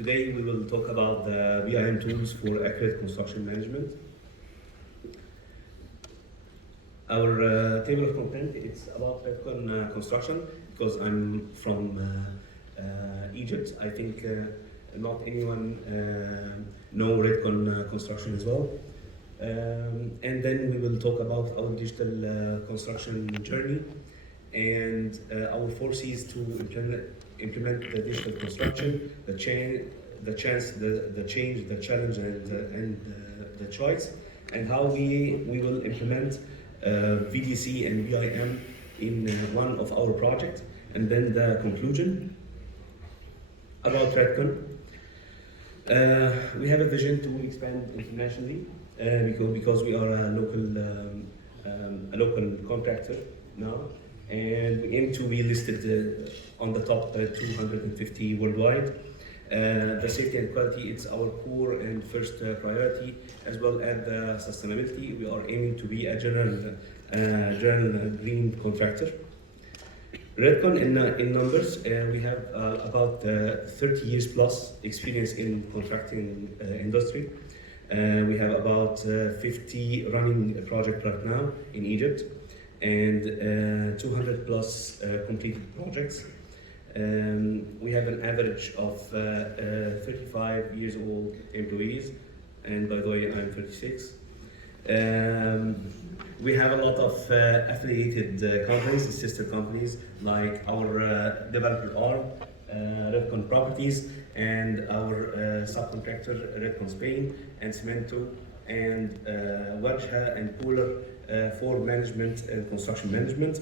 Today we will talk about the BIM tools for accurate construction management. Our table of content is about Redcon construction because I'm from Egypt. I think not anyone know Redcon construction as well. And then we will talk about our digital construction journey and our 4 C's to implement the digital construction, the change, the change, the challenge, and the choice, and how we will implement VDC and BIM in one of our projects, and then the conclusion about Redcon. We have a vision to expand internationally because we are a local contractor now, and we aim to be listed on the top 250 worldwide. The safety and quality, it's our core and first priority, as well as the sustainability. We are aiming to be a general green contractor. Redcon in numbers, we have about 30 years plus experience in contracting industry. We have about 50 running projects right now in Egypt, and 200 plus completed projects. We have an average of 35 years old employees, and by the way, I'm 36. We have a lot of affiliated companies, sister companies, like our developer arm, Redcon Properties, and our subcontractor, Redcon Spain, and Cemento, and Wajha and Cooler for management and construction management.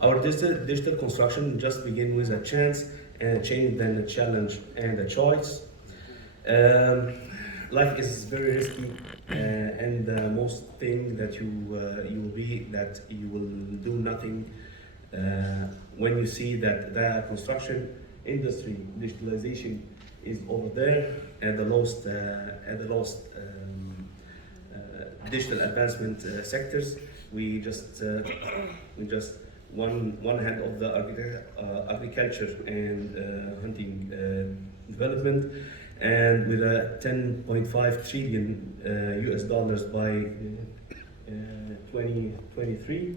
Our digital construction just begin with a chance and a change, then a challenge and a choice. Life is very risky, and the most thing that you will do nothing when you see that the construction industry digitalization is over there at the lowest digital advancement sectors. We just one hand of the agriculture and hunting development, and with a 10.5 trillion US dollars by 2023,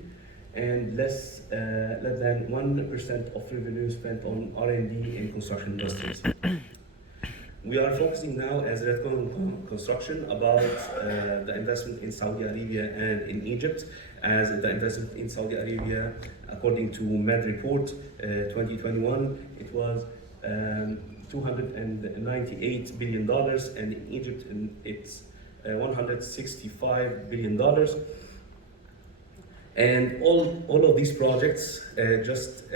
and less than 1% of revenue spent on R&D in construction industries. We are focusing now as Redcon Construction about the investment in Saudi Arabia and in Egypt, as the investment in Saudi Arabia, according to Med Report 2021, it was $298 billion, and in Egypt it's $165 billion. And all of these projects just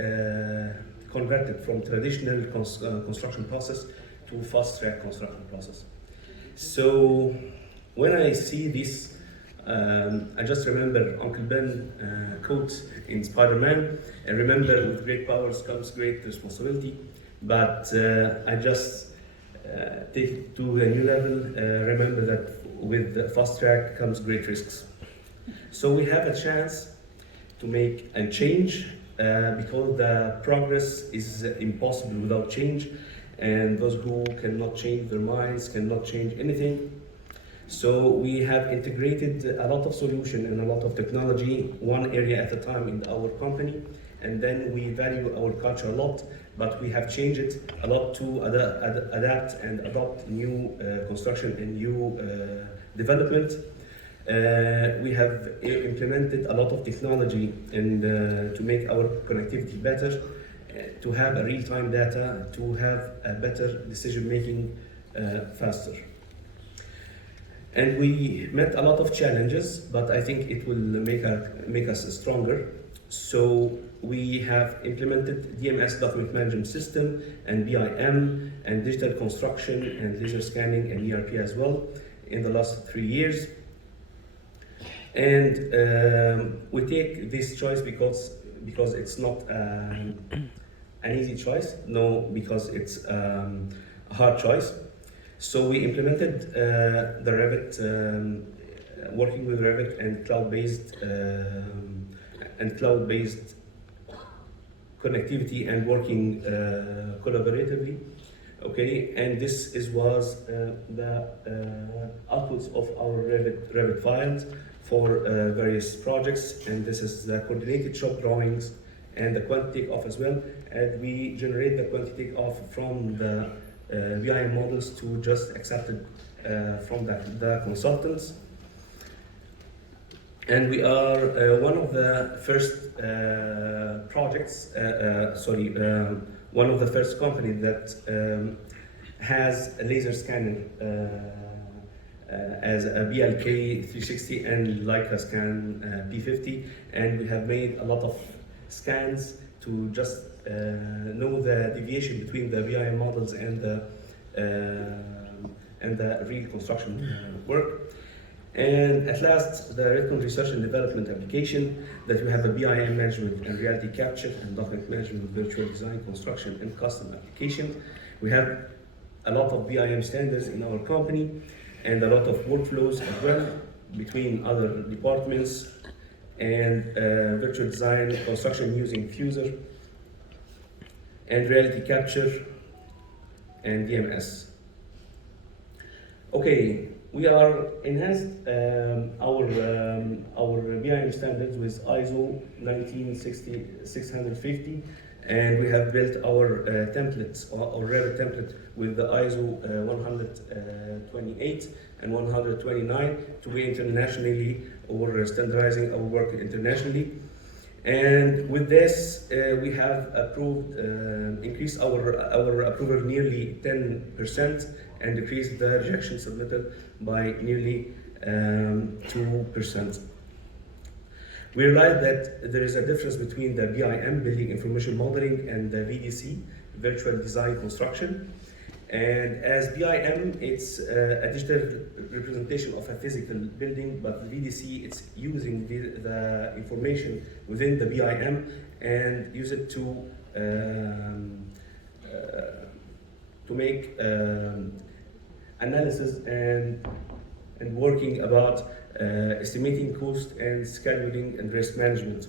converted from traditional construction process to fast-track construction process. So when I see this, I just remember Uncle Ben quote in Spider-Man, and remember, with great powers comes great responsibility. But I just take it to a new level, remember that with the fast track comes great risks. So we have a chance to make a change because the progress is impossible without change, and those who cannot change their minds cannot change anything. So we have integrated a lot of solution and a lot of technology, one area at a time in our company, and then we value our culture a lot, but we have changed it a lot to adapt and adopt new construction and new development. We have implemented a lot of technology and to make our connectivity better, to have a real-time data, to have a better decision-making faster. And we met a lot of challenges, but I think it will make us stronger. So we have implemented DMS, document management system, and BIM, and digital construction, and laser scanning, and ERP as well in the last 3 years. And we take this choice because it's not an easy choice, no, because it's a hard choice. So we implemented the Revit, working with Revit and cloud-based connectivity and working collaboratively Okay, and this was the outputs of our Revit files for various projects, and this is the coordinated shop drawings and the quantity takeoff as well. And we generate the quantity takeoff from the BIM models to just accepted from the consultants. And we are one of the first projects, one of the first companies that has a laser scanner as a BLK 360 and Leica scan P50, and we have made a lot of scans to just know the deviation between the BIM models and the real construction work. And at last, the Redcon research and development application, that we have a BIM management and reality capture and document management, virtual design, construction, and custom application. We have a lot of BIM standards in our company and a lot of workflows as well between other departments, and virtual design, construction using Fuser, and reality capture, and DMS. Okay. We are enhanced our BIM standards with ISO 19650, and we have built our templates, our Revit template, with the ISO 128 and 129 to be internationally or standardizing our work internationally. And with this, we have approved, increased our approval nearly 10%, and decreased the rejection submitted by nearly 2%. We realized that there is a difference between the BIM, building information modeling, and the VDC, virtual design construction. And as BIM, it's a digital representation of a physical building, but VDC, it's using the information within the BIM and use it to make analysis and working about estimating cost and scheduling and risk management.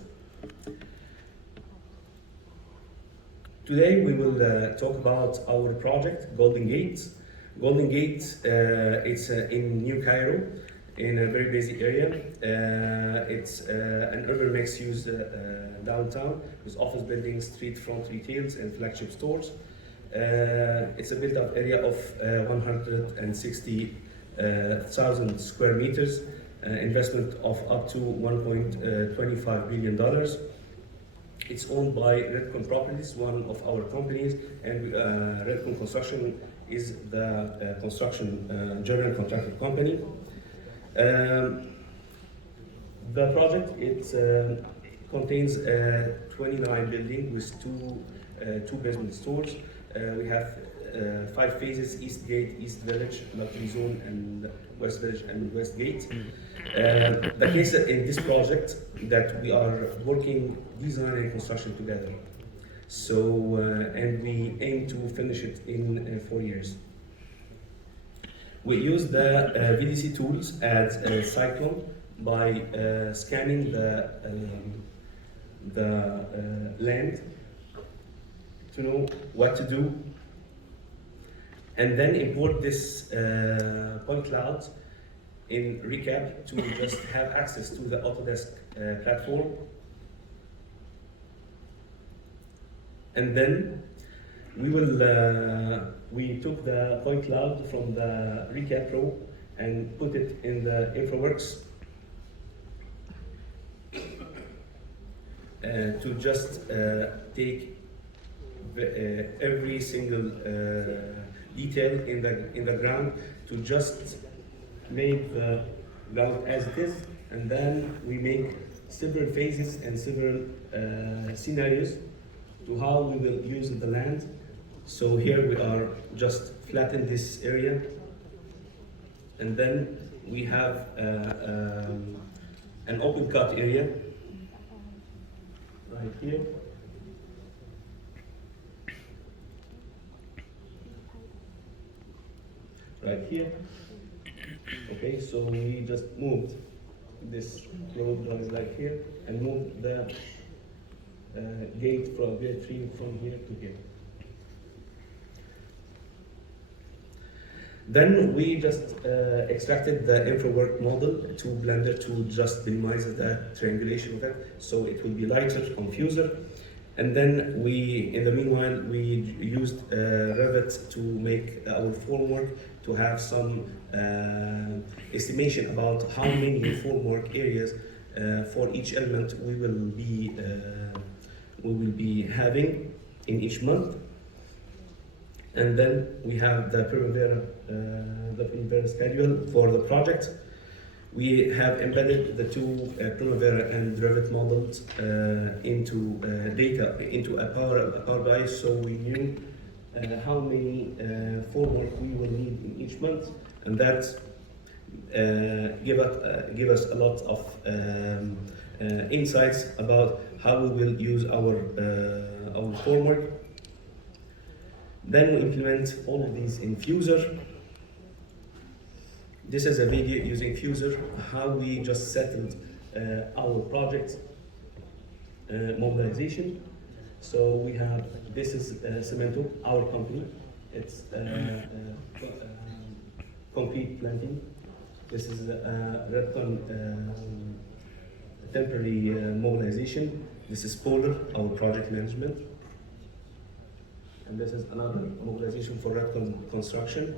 Today we will talk about our project, Golden Gate. Golden Gate, it's in New Cairo, in a very busy area. It's an urban mixed-use downtown with office buildings, street front retails, and flagship stores. It's a built-up area of 160,000 square meters, investment of up to $1.25 billion. It's owned by Redcon Properties, one of our companies, and Redcon Construction is the construction general contractor company. The project contains 29 buildings with two basement stores. We have 5 phases: East Gate, East Village, Luxury Zone, and West Village and West Gate. The case in this project that we are working design and construction together. So, and we aim to finish it in 4 years. We use the VDC tools at Cyclone by scanning the land to know what to do, and then import this point cloud in Recap to just have access to the Autodesk platform. And then we took the point cloud from the Recap Pro and put it in the InfraWorks to just take every single detail in the ground, to just make the ground as it is, and then we make several phases and several scenarios to how we will use the land. So here we are just flatten this area, and then we have an open cut area right here. Right here. Okay, so we just moved this road right here and moved the gate 3 from here to here. Then we just extracted the infrawork model to Blender to just minimize the triangulation of it, so it will be lighter on Fuser. And then we, in the meanwhile, we used Revit to make our formwork to have some estimation about how many formwork areas for each element we will be having in each month. And then we have the Primavera schedule for the project. We have embedded the two Primavera and Revit models into into a Power BI, so we knew how many formwork we will need in each month, and that give us a lot of insights about how we will use our formwork. Then we implement all of these in Fuser. This is a video using Fuser, how we just settled our project mobilization. So we have, this is Cemento, our company. It's concrete planting. This is Redcon temporary mobilization. This is Polar, our project management. And this is another mobilization for Redcon construction.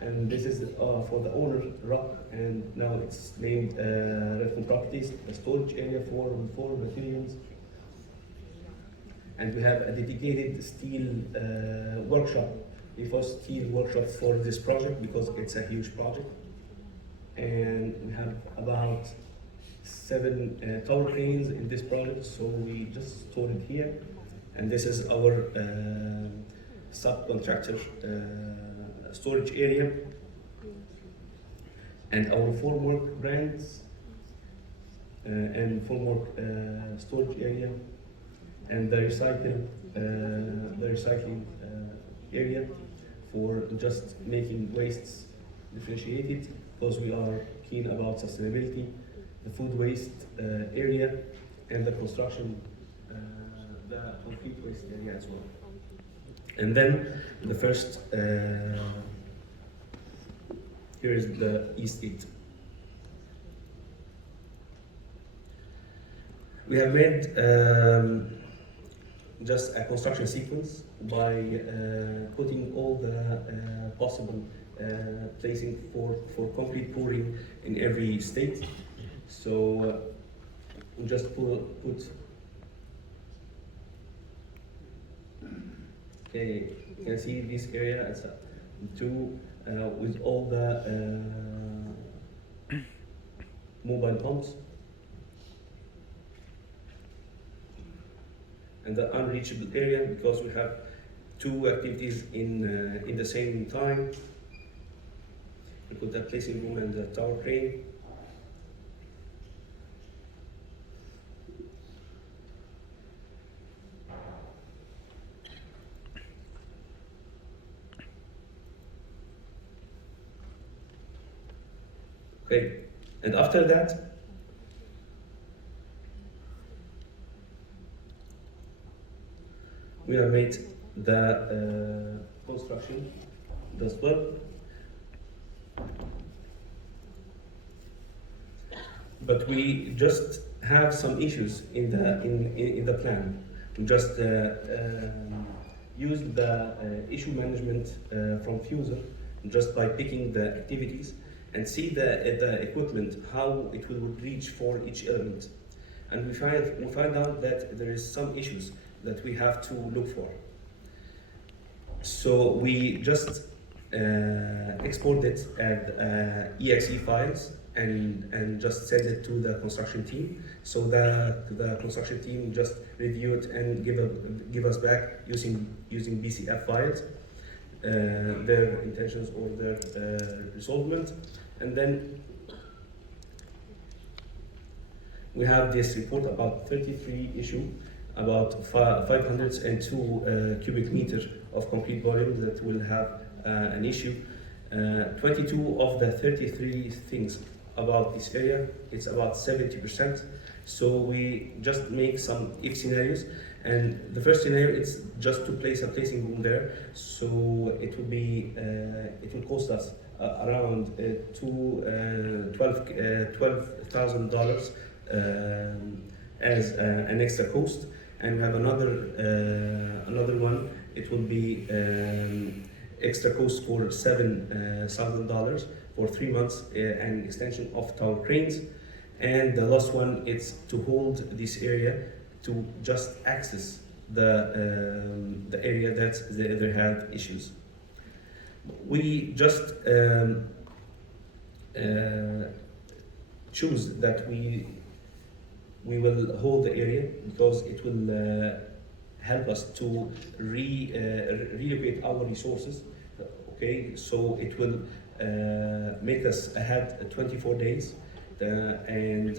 And this is for the owner, Rock, and now it's named Redcon Properties, a storage area for materials. And we have a dedicated steel workshop, the first steel workshop for this project because it's a huge project. And we have about 7 tower cranes in this project, so we just stored it here. And this is our subcontractor storage area, and our formwork brands and formwork storage area, and the recycling area for just making wastes differentiated, because we are keen about sustainability, the food waste area, and the construction, the concrete waste area as well. And then the first, here is the East Gate. We have made just a construction sequence by putting all the possible placing for concrete pouring in every state. So we just put okay, you can see this area as two with all the mobile pumps and the unreachable area, because we have two activities in the same time. We put the placing room and the tower crane. Okay, and after that, we have made the construction as well. But we just have some issues in the plan. We just use the issue management from Fuser just by picking the activities and see the equipment, how it will reach for each element. And we find out that there is some issues that we have to look for. So we just export it as exe files and just send it to the construction team, so that the construction team just review it and give us back using BCF files, their intentions or their resolvement. And then we have this report about 33 issue, about 502 cubic meters of concrete volume that will have an issue. 22 of the 33 things about this area, it's about 70%. So we just make some if scenarios And the first scenario, it's just to place a placing room there. So it will be, it will cost us around $12,000 as an extra cost. And we have another one. It will be extra cost for $7,000 for 3 months, and extension of tower cranes. And the last one is to hold this area to just access the area that they have issues. We just choose that we will hold the area because it will help us to relocate our resources. Okay, so it will make us ahead 24 days. And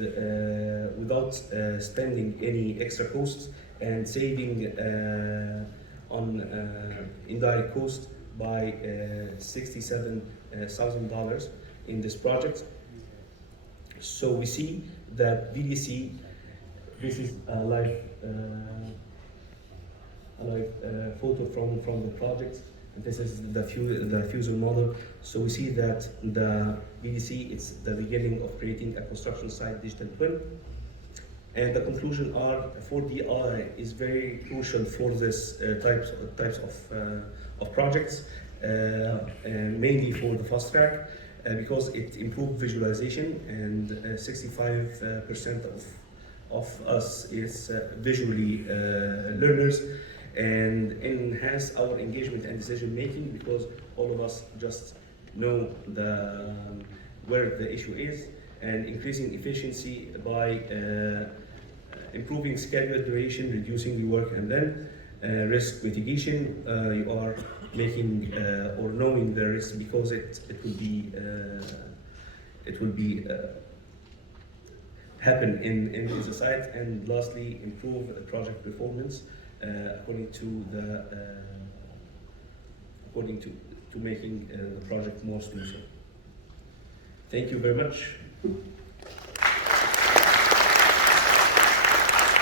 without spending any extra costs, and saving on indirect cost by $67,000 in this project. So we see that VDC, this is a live photo from the project. This is the fusion model. So we see that the VDC, it's the beginning of creating a construction site digital twin. And the conclusion are 4DI is very crucial for this types of projects, and mainly for the fast track, because it improves visualization, and 65% of us is visually learners, and enhance our engagement and decision making, because all of us just know where the issue is, and increasing efficiency by improving schedule duration, reducing the work, and then risk mitigation. You are making or knowing the risk, because it will be happen in the site. And lastly, improve project performance according to making the project more smooth. Thank you very much.